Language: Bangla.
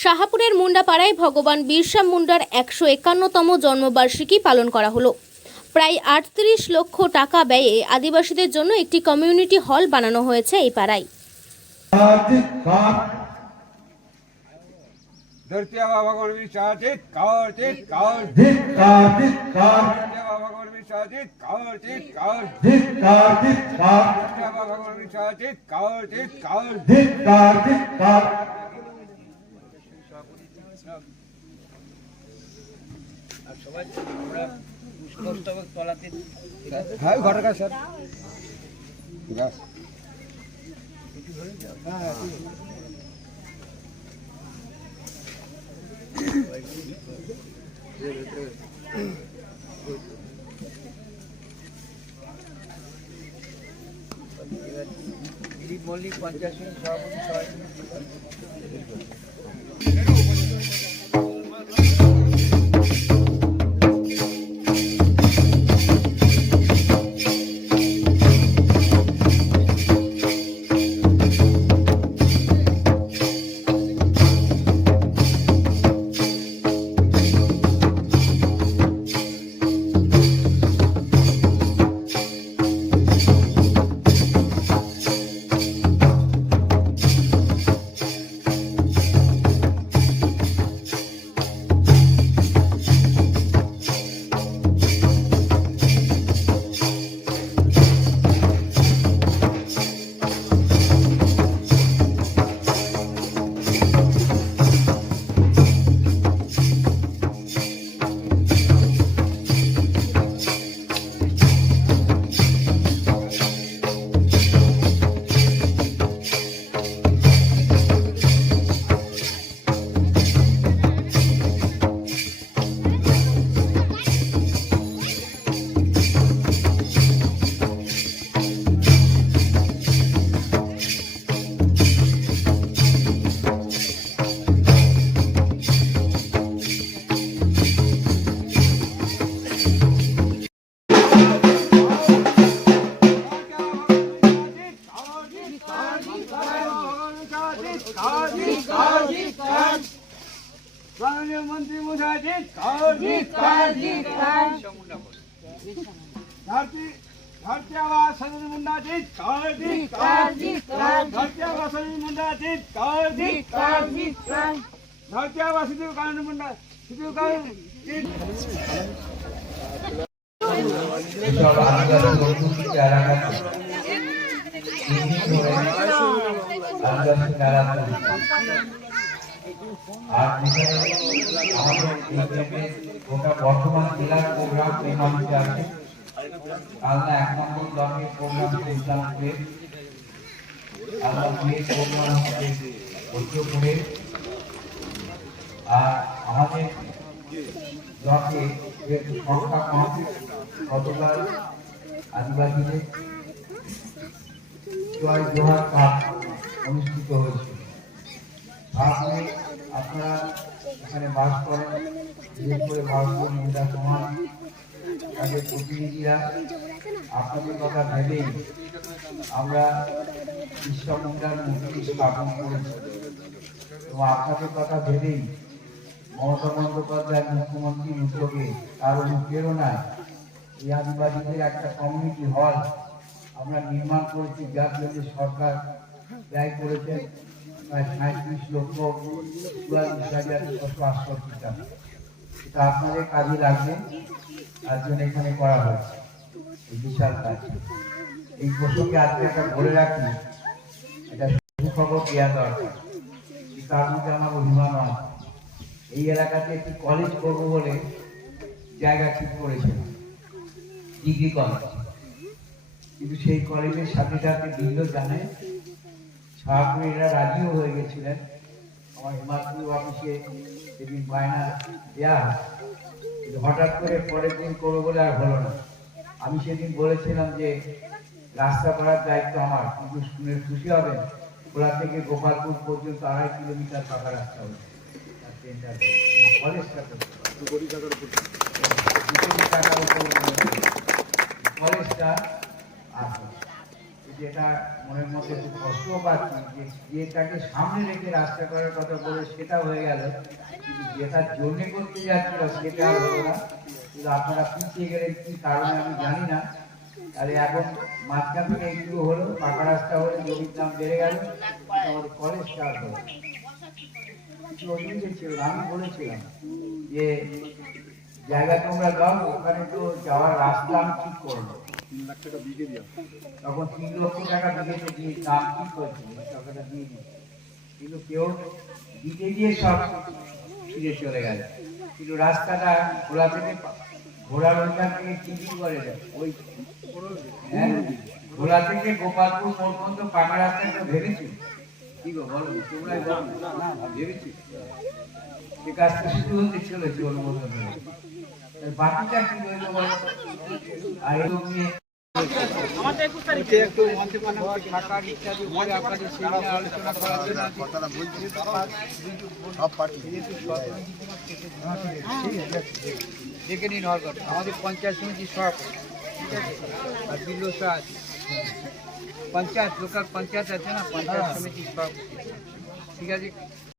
শাহাপুরের মুন্ডাপাড়ায় ভগবান বিরসা মুন্ডার একশো একান্নতম জন্মবার্ষিকী পালন করা হলো প্রায় আটত্রিশ লক্ষ টাকা ব্যয়ে আদিবাসীদের জন্য একটি কমিউনিটি হল বানানো হয়েছে এই পাড়ায় হ্যাঁ ঘরের কাছে স্যার। মল্লিক পঞ্চায়েত সভাপতি সবাই मुख्यमंत्री मोदी काळजी काळजी काळजी भारती भारतीय वासन मुंडाची काळजी काळजी भारतीय वासन मुंडाची काळजी काळजी भारतीय वासन काळ मुंडा सिद्धू काळ Gracias. আর আমাদের গোটা জেলার প্রোগ্রাম আছে আলাদা এক নম্বর ব্লকের প্রোগ্রাম ইসলাম আর আমাদের ব্লকে সংখ্যা কম অনুষ্ঠিত হয়েছে আপনারা এখানে বাস করেন, বিশেষ সমাজ তাদের প্রতিনিধিরা। আপনাদের কথা ভেবেই আমরা বিশ্বমন্দির মূর্তি স্থাপন করেছি। এবং আপনাদের কথা ভেবেই মমতা বন্দ্যোপাধ্যায় মুখ্যমন্ত্রীর উদ্যোগে তার অনুপ্রেরণায় এই আদিবাসীদের একটা কমিউনিটি হল আমরা নির্মাণ করেছি। যার জন্য সরকার ব্যয় করেছেন সাঁত্রিশ লক্ষ চুয়াল্লিশ হাজার ছশো আটষট্টি টাকা এটা আপনাদের কাজে লাগবে তার জন্য এখানে করা হয়েছে বিশাল কাজ এই প্রসঙ্গে আজকে একটা বলে রাখি এটা সুখবর দেওয়া দরকার তার মধ্যে আমার অভিমান আছে এই এলাকাতে একটি কলেজ করব বলে জায়গা ঠিক করেছে ডিগ্রি কলেজ কিন্তু সেই কলেজের সাথে সাথে দিল জানে সাহাপুরে এরা রাজিও হয়ে গেছিলেন। আমার হিমাচল অফিসে সেদিন বায়না দেওয়া হয়। হঠাৎ করে পরের দিন করব বলে আর হলো না। আমি সেদিন বলেছিলাম যে, রাস্তা করার দায়িত্ব আমার, কিন্তু শুনে খুশি হবেন, খোলা থেকে গোপালপুর পর্যন্ত আড়াই কিলোমিটার পাকা রাস্তা হবে কলেজটা হবে। কলেজটা আসবে যেটা মনের মধ্যে খুব কষ্ট পাচ্ছি যে যেটাকে সামনে রেখে রাস্তা করার কথা বলে সেটা হয়ে গেল। কিন্তু যেটা জন্যে করতে যাচ্ছিল সেটা হলো না। কিন্তু আপনারা পিছিয়ে গেলেন কি কারণে আমি জানি না। তাহলে এখন মাঝখান থেকে একটু হলো, পাকা রাস্তা হলে জমির দাম বেড়ে গেল আমাদের কলেজ স্টার্ট হলো। ছিল, আমি বলেছিলাম যে, জায়গা তোমরা দাও, ওখানে তো যাওয়ার রাস্তা আমি ঠিক করব তখন তিন লক্ষ টাকা দিয়ে দাম কি টাকাটা দিয়ে কিন্তু কেউ সব ফিরে চলে গেল কিন্তু রাস্তাটা ঘোড়া থেকে ঘোড়ার ওইটা থেকে টিকিট করে ওই হ্যাঁ ঘোড়া থেকে গোপালপুর পর্যন্ত পাকা রাস্তাটা ভেবেছিল কি গো বলো তোমরাই বলো। না ভেবেছি সে কাজটা শুরু হতে চলেছে অনুমোদন হয়ে। এর বাকিটা কি রইল বলো? আর নিন আমাদের পঞ্চায়েত সমিতির সভাপতি। ঠিক আছে। আর বিল্লোসা আছে পঞ্চায়েত লোকাল পঞ্চায়েত আছে না পঞ্চায়েত সমিতির সভাপতি ঠিক আছে